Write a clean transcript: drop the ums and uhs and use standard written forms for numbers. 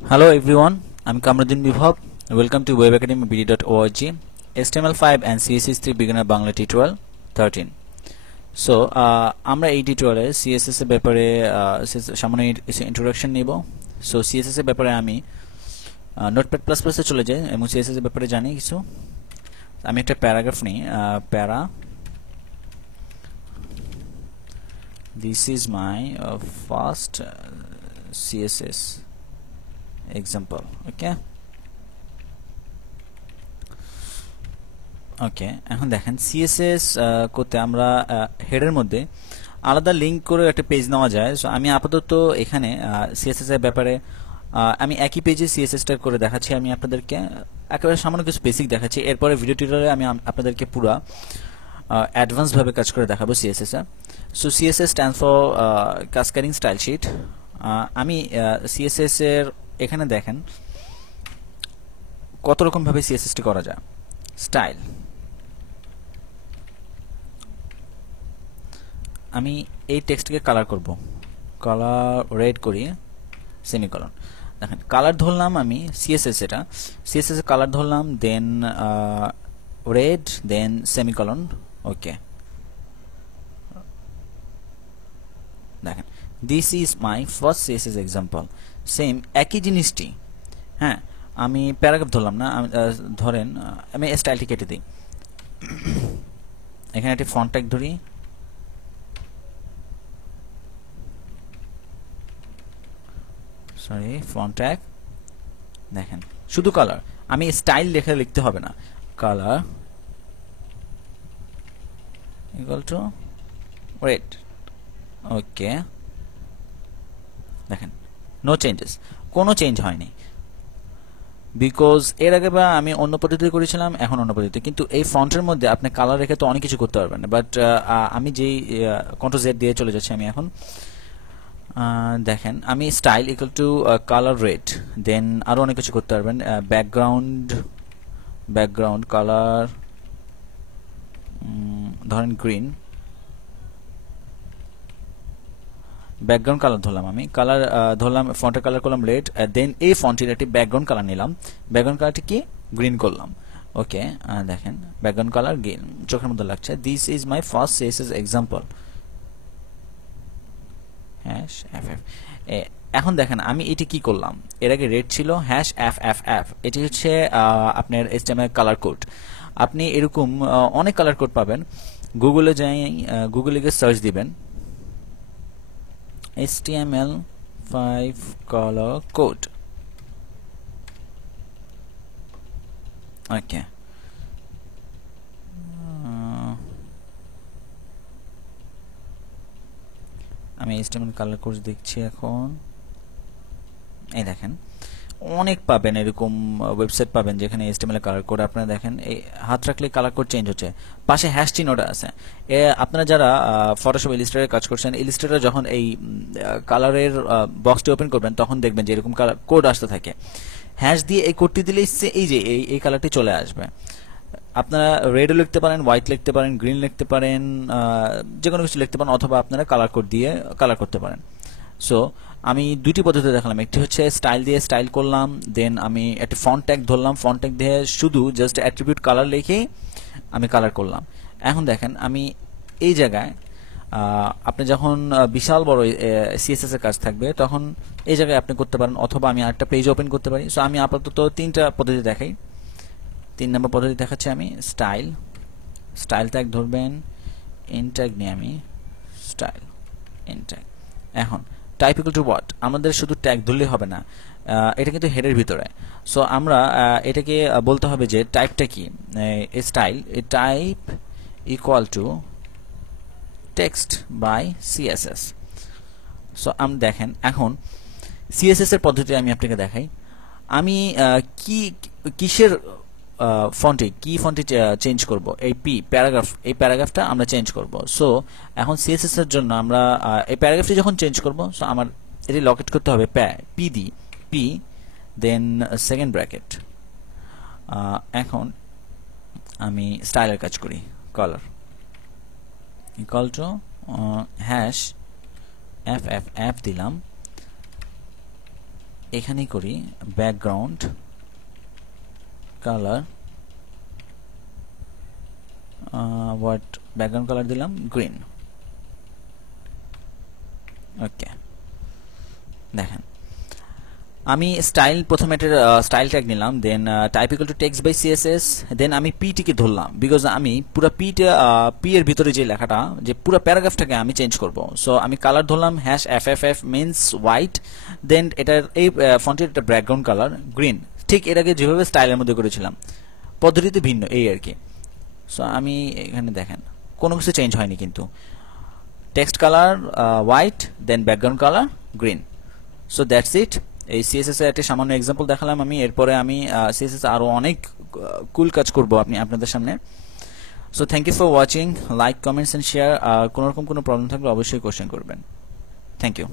Hello everyone, I'm Kamruddin Bibhav. Welcome to webacademybd.org. HTML5 and CSS3 beginner Bangla tutorial 13. So আমরা এই টিউটোরিয়ালে CSS এর ব্যাপারে সামান্য ইন্ট্রোডাকশন নিব। সো CSS এর ব্যাপারে আমি নোটপ্যাড প্লাস প্লাসে চলে যাই এবং CSS এর ব্যাপারে জানি কিছু। আমি একটা প্যারাগ্রাফ নিই, প্যারা This is my first CSS example. ওকে এখন দেখেন সিএসএস করতে আমরা হেডের মধ্যে আলাদা লিংক করে একটা পেজ নেওয়া যায়। সো আমি আপাতত এখানে সিএসএস এর ব্যাপারে আমি একই পেজে সিএসএসটা করে দেখাচ্ছি। আমি আপনাদেরকে একেবারে সামান্য কিছু বেসিক দেখাচ্ছি, এরপরে ভিডিও টিউটোরিয়ালে আমি আপনাদেরকে পুরো অ্যাডভান্স ভাবে কাজ করে দেখাবো সিএসএস এ। So CSS stands for cascading style sheet. আমি সিএসএস এর এখানে দেখেন কত রকম ভাবে সিএসএসটি করা যায়। স্টাইল, আমি এই টেক্সটকে কালার করব, কালার রেড করি সেমিকলন। দেখেন কালার ধরলাম আমি সিএসএস, এটা সিএসএস এর কালার ধরলাম, দেন রেড, দেন সেমিকলন। ওকে দেখেন this is my first CSS example. Same একই জিনিসটি, হ্যাঁ আমি প্যারাগ্রাফ ধরলাম না, আমি ধরেন আমি স্টাইলটি কেটে দিই। এখানে একটি ফন্ট ট্যাগ ধরি, সরি ফন্ট ট্যাগ। দেখেন শুধু কালার, আমি স্টাইল লেখা লিখতে হবে না, কালার ইকুয়াল টু রেড। ওকে দেখেন নো চেঞ্জেস, কোনো চেঞ্জ হয়নি, বিকজ এর আগে বা আমি অন্য পদ্ধতি করেছিলাম, এখন অন্য পদ্ধতি। কিন্তু এই ফন্টের মধ্যে আপনি কালার রেখে তো অনেক কিছু করতে পারবেন, বাট আমি যেই কন্ট্রোল জেড দিয়ে চলে যাচ্ছি আমি এখন। দেখেন আমি style equal to colour red, then আরো অনেক কিছু করতে পারবেন। ব্যাকগ্রাউন্ড কালার ধরেন গ্রিন, ব্যাকগ্রাউন্ড কালার ধরলাম, আমি কালার ধরলাম, ফন্টের কালার করলাম রেড, দেন এই ফন্টের একটি ব্যাকগ্রাউন্ড কালার নিলাম, ব্যাকগ্রাউন্ড কালারটি কি গ্রিন করলাম। ওকে দেখেন ব্যাকগ্রাউন্ড কালার গ্রিন, চোখের মধ্যে লাগছে। This is my first CSS example. Hash F F. এখন দেখেন আমি এটি কি করলাম, এর আগে রেড ছিল, হ্যাশ এফ এফ এফ, এটি হচ্ছে আপনার HTML কালার কোড। আপনি এরকম অনেক কালার কোড পাবেন। গুগলে যাই, গুগলে গিয়ে সার্চ দিবেন HTML5 color code. ওকে আমি HTML কালার কোড দেখছি এখন। এই দেখেন অনেক পাবেন, এরকম ওয়েবসাইট পাবেন যেখানে HTML কালার কোড আপনারা দেখেন এই হাত রাখলে কালার কোড চেঞ্জ হচ্ছে, পাশে হ্যাশ চিহ্নটা আছে। আপনারা যারা ফটোশপ ইলাস্ট্রেটরে কাজ করছেন, ইলাস্ট্রেটর যখন এই কালারের বক্সটি ওপেন করবেন তখন দেখবেন যে এরকম কালার কোড আসতে থাকে। হ্যাশ দিয়ে এই কোডটি দিলে এই যে এই কালারটি চলে আসবে। আপনারা রেডও লিখতে পারেন, হোয়াইট লিখতে পারেন, গ্রিন লিখতে পারেন, যে কোনো কিছু লিখতে পারেন, অথবা আপনারা কালার কোড দিয়ে কালার করতে পারেন। সো আমি দুইটি পদ্ধতি দেখালাম, একটি হচ্ছে স্টাইল দিয়ে স্টাইল করলাম, দেন আমি একটা ফন্ট ট্যাগ ধরলাম, ফন্ট ট্যাগ দিয়ে শুধু জাস্ট অ্যাট্রিবিউট কালার লিখেই আমি কালার করলাম। এখন দেখেন আমি এই জায়গায় আপনি যখন বিশাল বড় সিএসএস এর কাজ থাকবে তখন এই জায়গায় আপনি করতে পারেন, অথবা আমি আরেকটা পেজ ওপেন করতে পারি। সো আমি আপাতত তিনটা পদ্ধতি দেখাই। 3 নম্বর পদ্ধতি দেখাচ্ছি আমি, স্টাইল ট্যাগ ধরবেন, ইন ট্যাগ নিয়ে আমি স্টাইল ইন ট্যাগ। এখন টাইপ ইকুয়াল টু হোয়াট, আমাদের শুধু ট্যাগ ধরলে হবে না, এটা কিন্তু হেডের ভিতরে। সো আমরা এটাকে বলতে হবে যে টাইপটা কি, style type equal to text by CSS. So আমি দেখেন এখন সিএসএস এর পদ্ধতি আমি আপনাকে দেখাই। আমি কিসের কি ফন্টে চেঞ্জ করব, এই এই প্যারাগ্রাফটা আমরা চেঞ্জ করব। সো এখন সিএসএস এর জন্য আমরা এই প্যারাগ্রাফটি যখন চেঞ্জ করব, সো আমার এটি লকেট করতে হবে পি দেন সেকেন্ড ব্র্যাকেট। এখন আমি স্টাইলের কাজ করি, colour equal to hash F F F দিলাম, এখানেই করি background colour what background colour দিলাম গ্রিন। ওকে, দেখেন আমি স্টাইল প্রথমে একটা স্টাইল ট্যাগ নিলাম, then type equal to text by CSS, then আমি পিটিকে ধরলাম বিকজ আমি পুরো পি এর ভিতরে যে লেখাটা যে পুরো প্যারাগ্রাফটাকে আমি চেঞ্জ করব। সো আমি কালার ধরলাম হ্যাশ এফএফএফ মিনস হোয়াইট, দেন এটার এই ফন্টের একটা ব্যাকগ্রাউন্ড কালার গ্রিন। ঠিক এর আগে যেভাবে স্টাইলের মধ্যে করেছিলাম পদ্ধতিতে ভিন্ন এই আর কি। সো আমি এখানে দেখেন কোনো কিছু চেঞ্জ হয়নি, কিন্তু text colour white then background colour green. So that's it. এই সিএসএস এর একটা সামান্য এক্সাম্পল দেখালাম আমি, এরপরে আমি সিএসএস আরো অনেক কুল কাজ করব আপনাদের সামনে। So thank you for watching, like comments and share. কোনো রকম কোনো প্রবলেম থাকলে অবশ্যই কোশ্চেন করবেন। Thank you.